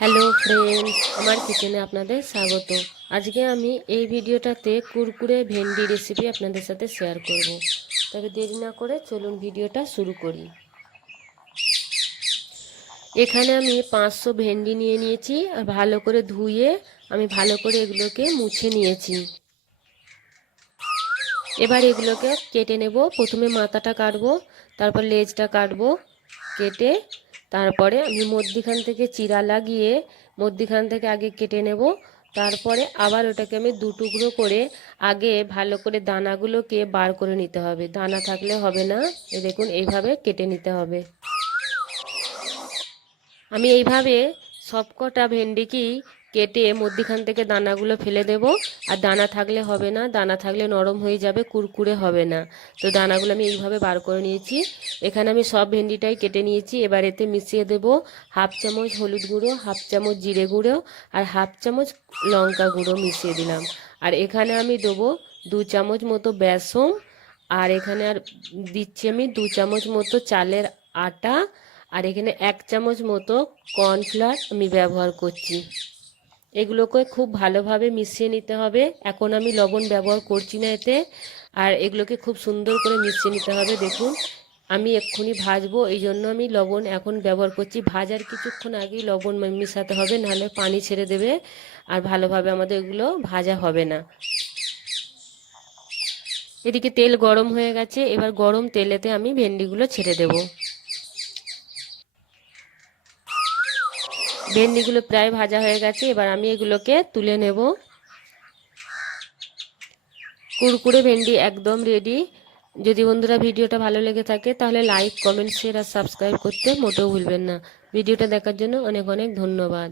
Hello friends, আমার কিচেনে আপনাদের স্বাগত। আজকে আমি এই ভিডিওটাতে কুরকুরে ভেন্ডি রেসিপি আপনাদের সাথে শেয়ার করব। তবে দেরি না করে চলুন ভিডিওটা শুরু করি। এখানে আমি 500 ভেন্ডি নিয়ে নিয়েছি আর ভালো করে ধুয়ে আমি ভালো করে এগুলোকে মুছে নিয়েছি। এবার এগুলোকে কেটে নেব। প্রথমে মাথাটা কাটবো, তারপর লেজটা কাটবো। কেটে তারপরে আমি মধ্যিখান থেকে চিরা লাগিয়ে মধ্যিখান থেকে আগে কেটে নেব। তারপরে আবার ওটাকে আমি দু টুকরো করে আগে ভালো করে দানাগুলোকে বার করে নিতে হবে, দানা থাকলে হবে না। এই দেখুন, এইভাবে কেটে নিতে হবে। আমি এইভাবে সবকটা ভেন্ডিকেই কেটে মধ্যিখান থেকে দানাগুলো ফেলে দেব। আর দানা থাকলে হবে না, দানা থাকলে নরম হয়ে যাবে, কুরকুরে হবে না। তো দানাগুলো আমি এইভাবে বার করে নিয়েছি। এখানে আমি সব ভেন্ডিটাই কেটে নিয়েছি। এবার এতে মিশিয়ে দেব হাফ চামচ হলুদ গুঁড়ো, হাফ চামচ জিরে গুঁড়ো আর হাফ চামচ লঙ্কা গুঁড়ো মিশিয়ে দিলাম। আর এখানে আমি দেবো 2 চামচ মতো বেসন। আর এখানে আর দিচ্ছি আমি 2 চামচ মতো চালের আটা। আর এখানে 1 চামচ মতো কর্নফ্লাওয়ার আমি ব্যবহার করছি। এগুলোকে খুব ভালোভাবে মিশিয়ে নিতে হবে। এখন আমি লবণ ব্যবহার করছি না এতে। আর এগুলোকে খুব সুন্দর করে মিশিয়ে নিতে হবে। দেখুন, আমি এক্ষুনি ভাজবো, এই জন্য আমি লবণ এখন ব্যবহার করছি। ভাজার কিছুক্ষণ আগেই লবণ মিশাতে হবে, নাহলে পানি ছেড়ে দেবে আর ভালোভাবে আমাদের এগুলো ভাজা হবে না। এদিকে তেল গরম হয়ে গেছে। এবার গরম তেলেতে আমি ভেন্ডিগুলো ছেড়ে দেবো। ভেন্ডিগুলো প্রায় ভাজা হয়ে গেছে। এবার আমি এগুলোকে তুলে নেব। কুরকুরে ভেন্ডি একদম রেডি। যদি বন্ধুরা ভিডিওটা ভালো লেগে থাকে তাহলে লাইক, কমেন্ট, শেয়ার আর সাবস্ক্রাইব করতে মোটেও ভুলবেন না। ভিডিওটা দেখার জন্য অনেক অনেক ধন্যবাদ।